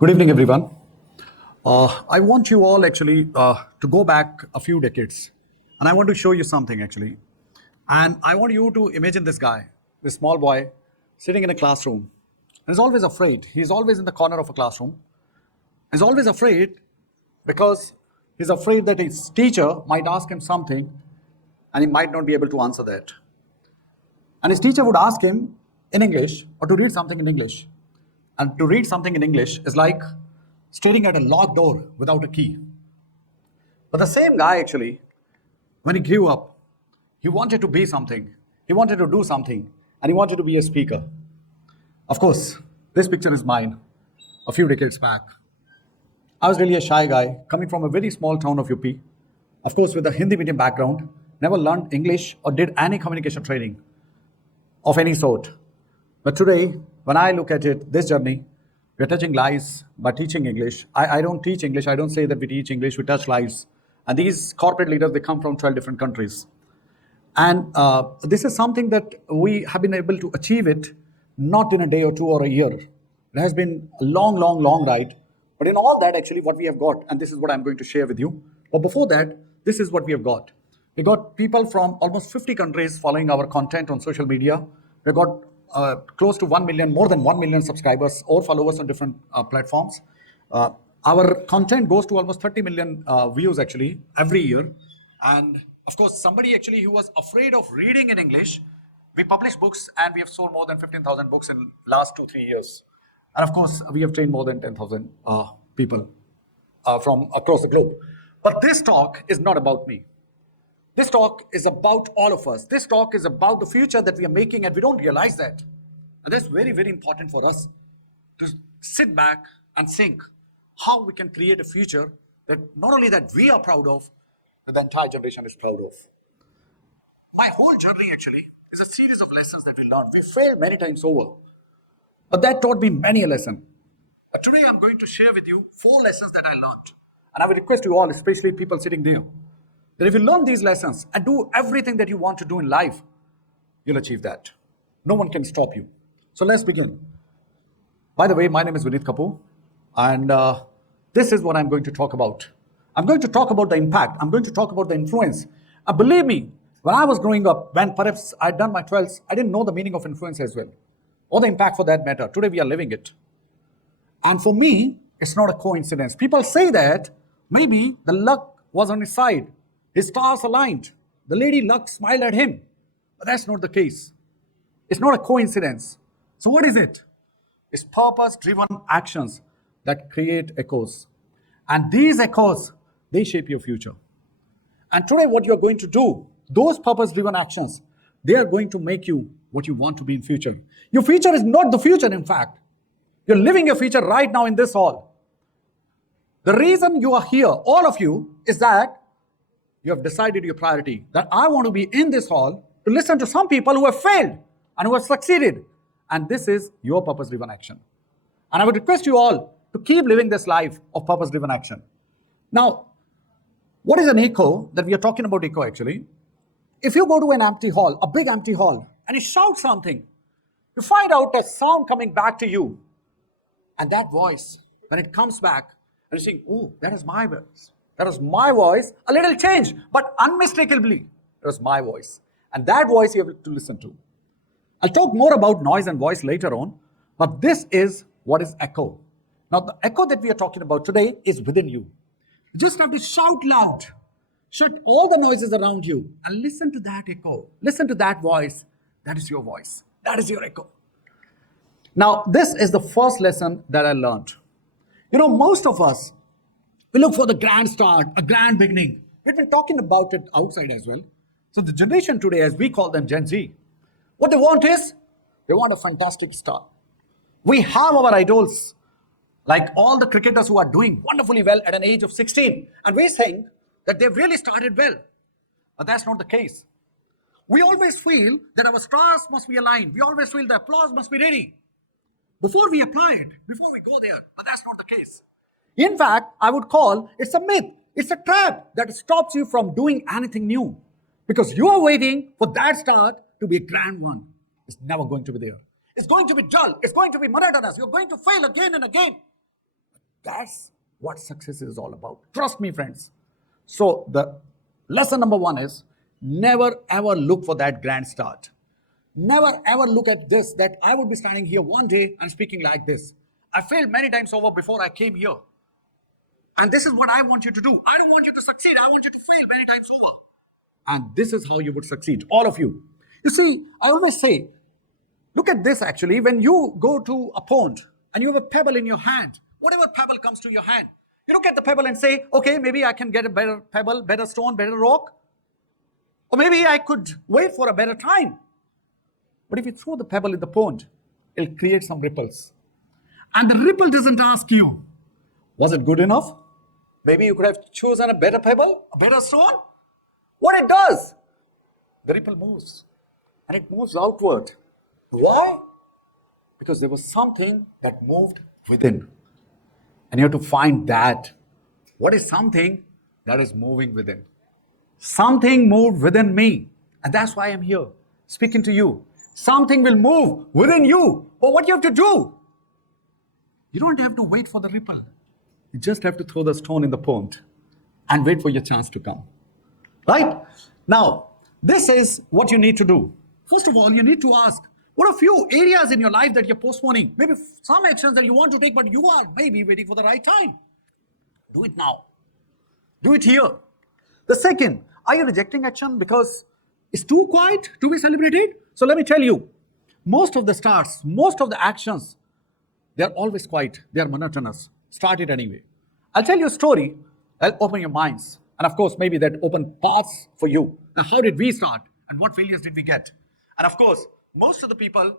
Good evening, everyone. I want you all actually to go back a few decades, and I want to show you something actually. And I want you to imagine this guy, this small boy, sitting in a classroom. He's always afraid. He's always in the corner of a classroom. He's always afraid because he's afraid that his teacher might ask him something and he might not be able to answer that. And his teacher would ask him in English or to read something in English. And to read something in English is like staring at a locked door without a key. But the same guy actually, when he grew up, he wanted to be something. He wanted to do something. And he wanted to be a speaker. Of course, this picture is mine a few decades back. I was really a shy guy coming from a very small town of UP. Of course, with a Hindi medium background, never learned English or did any communication training of any sort. But today, when I look at it, this journey, we're touching lives by teaching English. I don't teach English. I don't say that we teach English. We touch lives. And these corporate leaders, they come from 12 different countries. And this is something that we have been able to achieve it, not in a day or two or a year. It has been a long, long, long ride. But in all that, actually, what we have got, and this is what I'm going to share with you. But before that, this is what we have got. We got people from almost 50 countries following our content on social media. We got close to 1 million, more than 1 million subscribers or followers on different platforms. Our content goes to almost 30 million views actually every year. And of course, somebody actually who was afraid of reading in English, we publish books and we have sold more than 15,000 books in last 2-3 years. And of course, we have trained more than 10,000 people from across the globe. But this talk is not about me. This talk is about all of us. This talk is about the future that we are making, and we don't realize that. And that's very, very important for us to sit back and think how we can create a future that not only that we are proud of, but the entire generation is proud of. My whole journey actually is a series of lessons that we learned. We failed many times over, but that taught me many a lesson. But today I'm going to share with you 4 lessons that I learned. And I would request you all, especially people sitting there, that if you learn these lessons and do everything that you want to do in life, you'll achieve that. No one can stop you. So let's begin. By the way, my name is Vinit Kapoor, and this is what I'm going to talk about. I'm going to talk about the impact. I'm going to talk about the influence. Believe me, when I was growing up, when perhaps I'd done my 12th, I didn't know the meaning of influence as well, or the impact for that matter. Today we are living it. And for me, it's not a coincidence. People say that maybe the luck was on his side. His stars aligned. The lady luck smiled at him. But that's not the case. It's not a coincidence. So what is it? It's purpose-driven actions that create echoes. And these echoes, they shape your future. And today what you're going to do, those purpose-driven actions, they are going to make you what you want to be in future. Your future is not the future, in fact. You're living your future right now in this hall. The reason you are here, all of you, is that you have decided your priority, that I want to be in this hall to listen to some people who have failed and who have succeeded. And this is your purpose-driven action. And I would request you all to keep living this life of purpose-driven action. Now, what is an echo that we are talking about echo actually? If you go to an empty hall, a big empty hall, and you shout something, you find out a sound coming back to you. And that voice, when it comes back, and you think, oh, that is my voice. That was my voice, a little changed, but unmistakably, it was my voice. And that voice you have to listen to. I'll talk more about noise and voice later on, but this is what is echo. Now, the echo that we are talking about today is within you. You just have to shout loud. Shut all the noises around you and listen to that echo. Listen to that voice. That is your voice. That is your echo. Now, this is the first lesson that I learned. You know, most of us, we look for the grand start, a grand beginning. We've been talking about it outside as well. So the generation today, as we call them Gen Z, what they want is, they want a fantastic start. We have our idols, like all the cricketers who are doing wonderfully well at an age of 16. And we think that they've really started well. But that's not the case. We always feel that our stars must be aligned. We always feel the applause must be ready before we apply it, before we go there. But that's not the case. In fact, I would call it's a myth. It's a trap that stops you from doing anything new. Because you are waiting for that start to be a grand one. It's never going to be there. It's going to be dull. It's going to be monotonous. You're going to fail again and again. That's what success is all about. Trust me, friends. So the lesson number one is never ever look for that grand start. Never ever look at this that I would be standing here one day and speaking like this. I failed many times over before I came here. And this is what I want you to do. I don't want you to succeed. I want you to fail many times over. And this is how you would succeed, all of you. You see, I always say, look at this actually. When you go to a pond and you have a pebble in your hand, whatever pebble comes to your hand, you look at the pebble and say, okay, maybe I can get a better pebble, better stone, better rock. Or maybe I could wait for a better time. But if you throw the pebble in the pond, it'll create some ripples. And the ripple doesn't ask you, was it good enough? Maybe you could have chosen a better pebble, a better stone. What it does, the ripple moves. And it moves outward. Why? Because there was something that moved within. And you have to find that. What is something that is moving within? Something moved within me. And that's why I'm here, speaking to you. Something will move within you. But what you have to do? You don't have to wait for the ripple. You just have to throw the stone in the pond and wait for your chance to come. Right? Now, this is what you need to do. First of all, you need to ask, what are a few areas in your life that you're postponing? Maybe some actions that you want to take, but you are maybe waiting for the right time. Do it now. Do it here. The second, are you rejecting action because it's too quiet to be celebrated? So let me tell you, most of the starts, most of the actions, they're always quiet. They're monotonous. Start it anyway. I'll tell you a story. I'll open your minds. And of course, maybe that open paths for you. Now, how did we start? And what failures did we get? And of course, most of the people,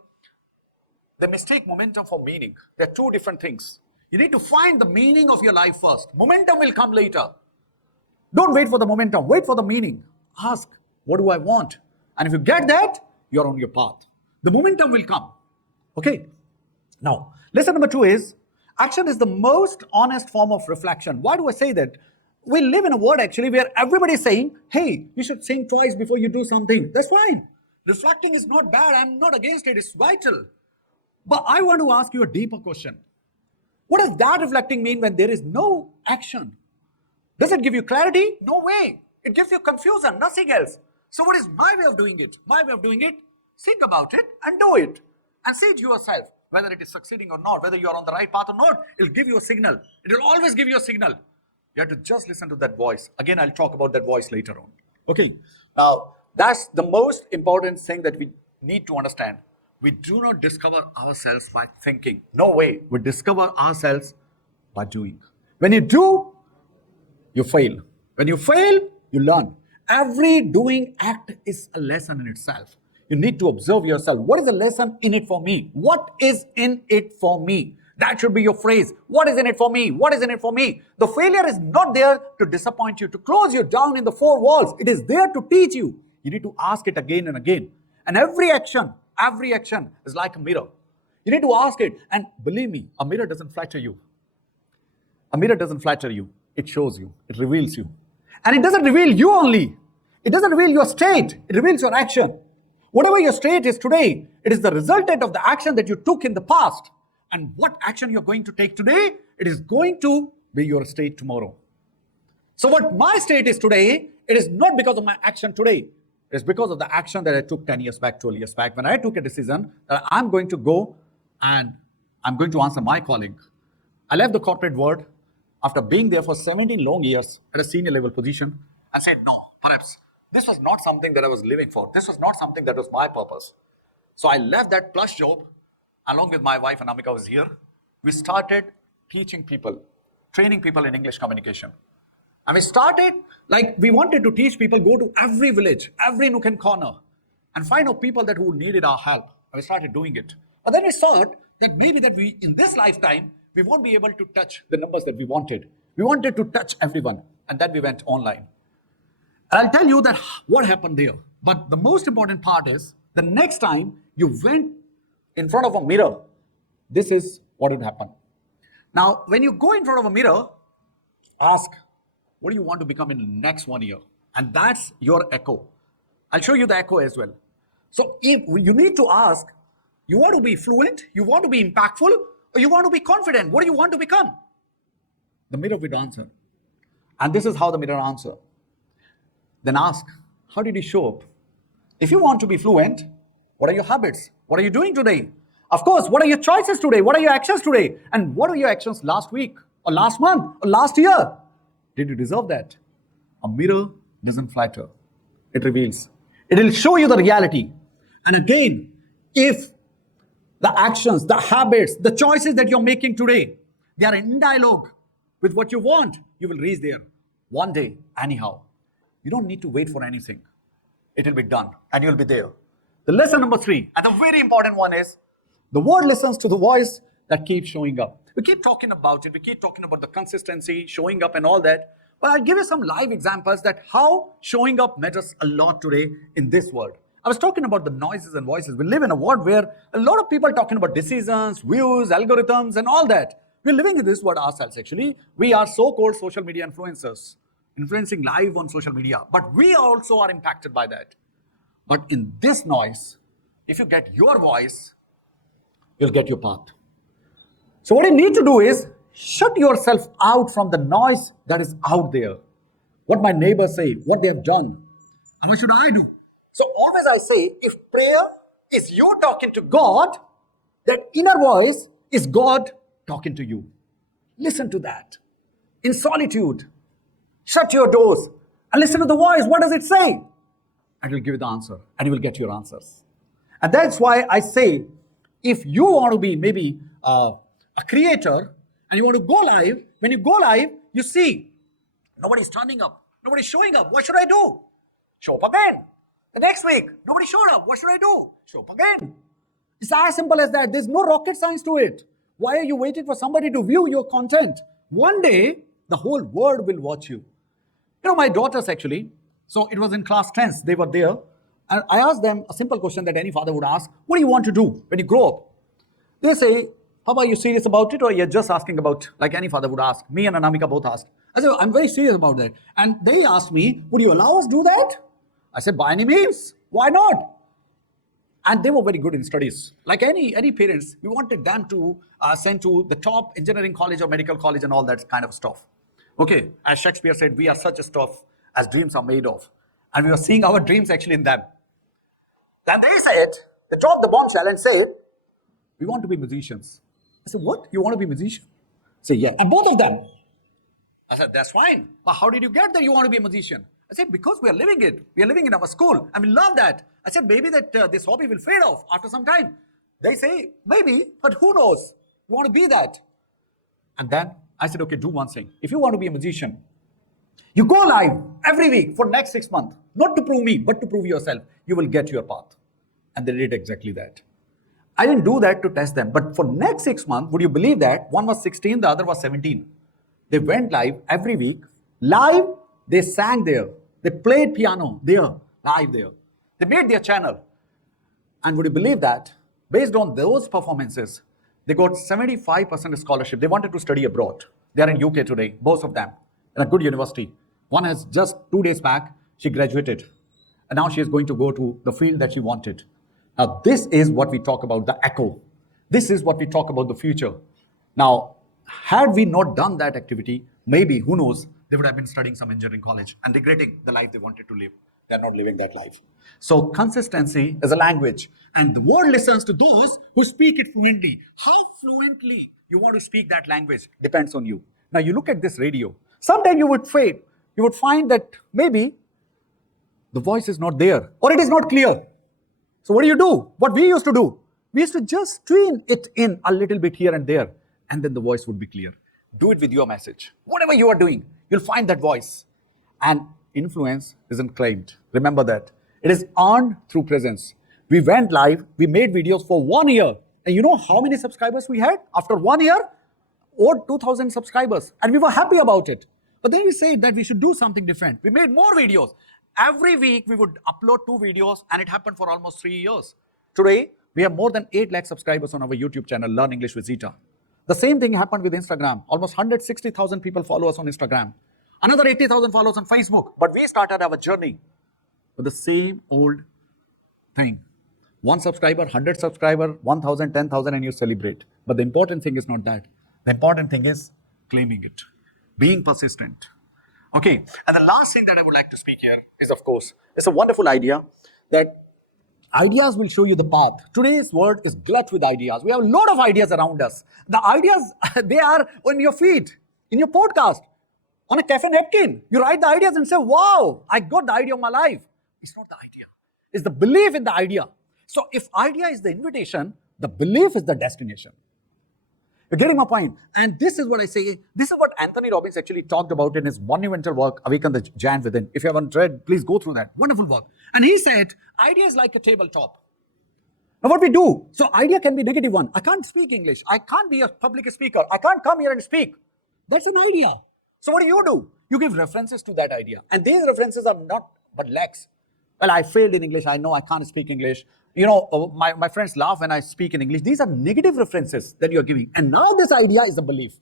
they mistake momentum for meaning. They're two different things. You need to find the meaning of your life first. Momentum will come later. Don't wait for the momentum. Wait for the meaning. Ask, what do I want? And if you get that, you're on your path. The momentum will come. Okay? Now, lesson number 2 is, action is the most honest form of reflection. Why do I say that? We live in a world actually where everybody is saying, hey, you should think twice before you do something. That's fine. Reflecting is not bad. I'm not against it. It's vital. But I want to ask you a deeper question. What does that reflecting mean when there is no action? Does it give you clarity? No way. It gives you confusion, nothing else. So what is my way of doing it? My way of doing it, think about it and do it. And say to yourself, whether it is succeeding or not, whether you're on the right path or not, it'll give you a signal. It will always give you a signal. You have to just listen to that voice. Again, I'll talk about that voice later on. Okay. Now, that's the most important thing that we need to understand. We do not discover ourselves by thinking. No way. We discover ourselves by doing. When you do, you fail. When you fail, you learn. Every doing act is a lesson in itself. You need to observe yourself. What is the lesson in it for me? What is in it for me? That should be your phrase. What is in it for me? What is in it for me? The failure is not there to disappoint you, to close you down in the four walls. It is there to teach you. You need to ask it again and again. And every action is like a mirror. You need to ask it. And believe me, a mirror doesn't flatter you. A mirror doesn't flatter you. It shows you. It reveals you. And it doesn't reveal you only. It doesn't reveal your state. It reveals your action. Whatever your state is today, it is the resultant of the action that you took in the past. And what action you're going to take today, it is going to be your state tomorrow. So what my state is today, it is not because of my action today. It is because of the action that I took 10 years back, 12 years back, when I took a decision that I'm going to go and I'm going to answer my calling. I left the corporate world after being there for 17 long years at a senior level position and said, no, perhaps this was not something that I was living for. This was not something that was my purpose. So I left that plush job along with my wife, and Amika was here. We started teaching people, training people in English communication. And we started, like we wanted to teach people, go to every village, every nook and corner, and find out people that who needed our help. And we started doing it. But then we thought that maybe that we, in this lifetime, we won't be able to touch the numbers that we wanted. We wanted to touch everyone. And then we went online. And I'll tell you that what happened there. But the most important part is, the next time you went in front of a mirror, this is what would happen. Now, when you go in front of a mirror, ask, what do you want to become in the next 1 year? And that's your echo. I'll show you the echo as well. So if you need to ask, you want to be fluent, you want to be impactful, or you want to be confident? What do you want to become? The mirror would answer. And this is how the mirror answer. Then ask, how did you show up? If you want to be fluent, what are your habits? What are you doing today? Of course, what are your choices today? What are your actions today? And what are your actions last week or last month or last year? Did you deserve that? A mirror doesn't flatter. It reveals. It will show you the reality. And again, if the actions, the habits, the choices that you're making today, they are in dialogue with what you want, you will reach there one day anyhow. You don't need to wait for anything. It will be done and you'll be there. The lesson number 3, and the very important one is, the world listens to the voice that keeps showing up. We keep talking about it. We keep talking about the consistency, showing up and all that. But I'll give you some live examples that how showing up matters a lot today in this world. I was talking about the noises and voices. We live in a world where a lot of people are talking about decisions, views, algorithms, and all that. We're living in this world ourselves, actually. We are so-called social media influencers, influencing live on social media. But we also are impacted by that. But in this noise, if you get your voice, you'll get your path. So what you need to do is shut yourself out from the noise that is out there. What my neighbors say, what they have done, and what should I do? So always I say, if prayer is you talking to God, that inner voice is God talking to you. Listen to that. In solitude, shut your doors and listen to the voice. What does it say? And it will give you the answer, and you will get your answers. And that's why I say, if you want to be maybe a creator and you want to go live, when you go live, you see nobody's turning up, nobody's showing up. What should I do? Show up again. The next week, nobody showed up. What should I do? Show up again. It's as simple as that. There's no rocket science to it. Why are you waiting for somebody to view your content? One day, the whole world will watch you. You know, my daughters actually, so it was in class 10th, they were there. And I asked them a simple question that any father would ask. What do you want to do when you grow up? They say, Papa, are you serious about it, or you're just asking about, like any father would ask? Me and Anamika both asked. I said, I'm very serious about that. And they asked me, would you allow us to do that? I said, by any means. Why not? And they were very good in studies. Like any parents, we wanted them to send to the top engineering college or medical college and all that kind of stuff. Okay, as Shakespeare said, we are such a stuff as dreams are made of. And we were seeing our dreams actually in them. Then they said, they dropped the bombshell and said, we want to be musicians. I said, what? You want to be a musician? I said, yeah. And both of them. I said, that's fine. But how did you get that you want to be a musician? I said, because we are living it. We are living in our school and we love that. I said, maybe that this hobby will fade off after some time. They say, maybe, but who knows? You want to be that. And then I said, okay, do one thing. If you want to be a musician, you go live every week for next 6 months. Not to prove me, but to prove yourself. You will get your path. And they did exactly that. I didn't do that to test them. But for next 6 months, would you believe that? One was 16, the other was 17. They went live every week. Live, they sang there. They played piano there, live there. They made their channel. And would you believe that? Based on those performances, they got 75% scholarship. They wanted to study abroad. They are in UK today, both of them, in a good university. One has just 2 days back, she graduated. And now she is going to go to the field that she wanted. Now, this is what we talk about, the echo. This is what we talk about the future. Now, had we not done that activity, maybe, who knows, they would have been studying some engineering college and regretting the life they wanted to live. They're not living that life. So consistency is a language. And the world listens to those who speak it fluently. How fluently you want to speak that language depends on you. Now, you look at this radio. Sometime you would find that maybe the voice is not there or it is not clear. So what do? What we used to do, we used to just tune it in a little bit here and there, and then the voice would be clear. Do it with your message. Whatever you are doing, you'll find that voice. And influence isn't claimed. Remember that. It is earned through presence. We went live, we made videos for 1 year. And you know how many subscribers we had? After 1 year, over 2,000 subscribers. And we were happy about it. But then we said that we should do something different. We made more videos. Every week we would upload 2 videos, and it happened for almost 3 years. Today, we have more than 8 lakh subscribers on our YouTube channel, Learn English with Zita. The same thing happened with Instagram. Almost 160,000 people follow us on Instagram. Another 80,000 followers on Facebook. But we started our journey with the same old thing. 1 subscriber, 100 subscriber, 1,000, 10,000, and you celebrate. But the important thing is not that. The important thing is claiming it. being persistent. Okay, and the last thing that I would like to speak here is, of course, it's a wonderful idea that ideas will show you the path. Today's world is glut with ideas. We have a lot of ideas around us. The ideas, they are on your feet, in your podcast, on a cafe napkin. You write the ideas and say, wow, I got the idea of my life. It's not the idea. It's the belief in the idea. So if idea is the invitation, the belief is the destination. You're getting my point? And this is what I say. This is what Anthony Robbins actually talked about in his monumental work, Awaken the Giant Within. If you haven't read, please go through that. Wonderful work. And he said, idea is like a tabletop. Now what we do, so idea can be negative one. I can't speak English. I can't be a public speaker. I can't come here and speak. That's an idea. So what do? You give references to that idea. And these references are not but lacks. Well, I failed in English. I know I can't speak English. You know, my friends laugh when I speak in English. These are negative references that you're giving. And now this idea is a belief.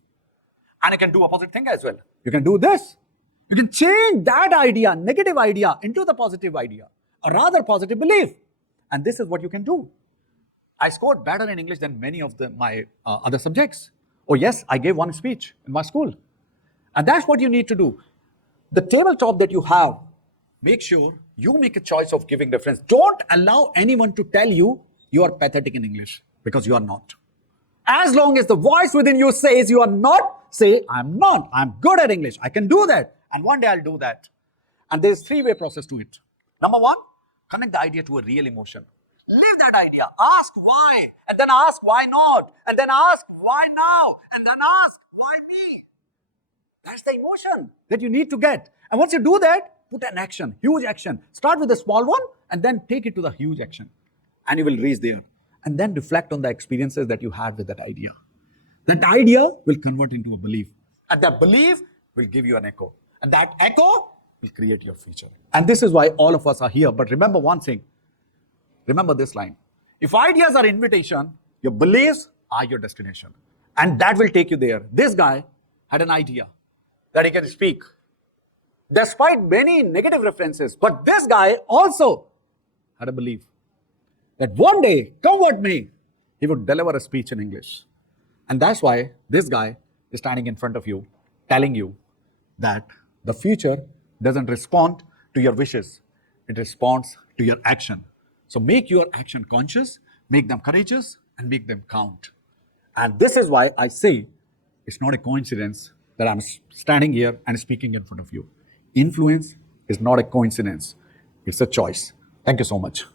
And you can do opposite thing as well. You can do this. You can change that idea, negative idea, into the positive idea. A rather positive belief. And this is what you can do. I scored better in English than many of my other subjects. Oh yes, I gave one speech in my school. And that's what you need to do. The tabletop that you have, make sure you make a choice of giving reference. Don't allow anyone to tell you you are pathetic in English, because you are not. As long as the voice within you says you are not, say, I'm not. I'm good at English. I can do that. And one day I'll do that. And there's three-way process to it. Number one, connect the idea to a real emotion. Live that idea. Ask why. And then ask why not. And then ask why now. And then ask why me. That's the emotion that you need to get. And once you do that, put an action, huge action. Start with a small one and then take it to the huge action. And you will reach there. And then reflect on the experiences that you had with that idea. That idea will convert into a belief. And that belief will give you an echo. And that echo will create your future. And this is why all of us are here. But remember one thing. Remember this line. If ideas are invitation, your beliefs are your destination. And that will take you there. This guy had an idea that he can speak, despite many negative references. But this guy also had a belief that one day, come what may, he would deliver a speech in English. And that's why this guy is standing in front of you, telling you that the future doesn't respond to your wishes. It responds to your action. So make your action conscious, make them courageous, and make them count. And this is why I say it's not a coincidence that I'm standing here and speaking in front of you. Influence is not a coincidence. It's a choice. Thank you so much.